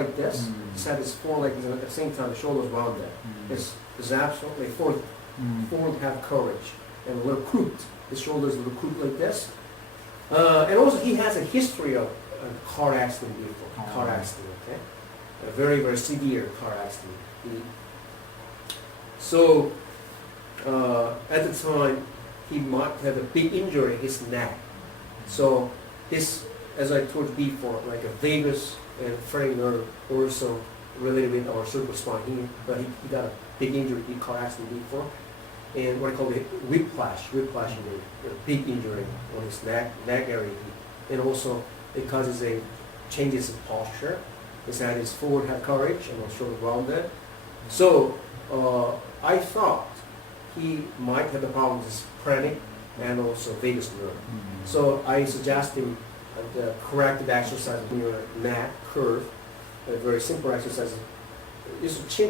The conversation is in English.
like this. His head is forward like this, and at the same time the shoulders rounded. It's absolutely forward have courage and a little crooked. His shoulders a little crooked like this. And also he has a history of car accident before. Car accident, okay? A very, very severe car accident. So at the time he might have a big injury in his neck. So his, as I told you before, like a vagus and phrenic nerve also related with our cervical spine. He got a big injury in car accident before, and what I call the whiplash injury, a big injury on his neck area, and also it causes a changes in posture. His head is forward, have courage, and also rounded. So I thought he might have a problem with his phrenic and also vagus nerve. So I suggest him the corrective exercise in your neck curve, a very simple exercise is to change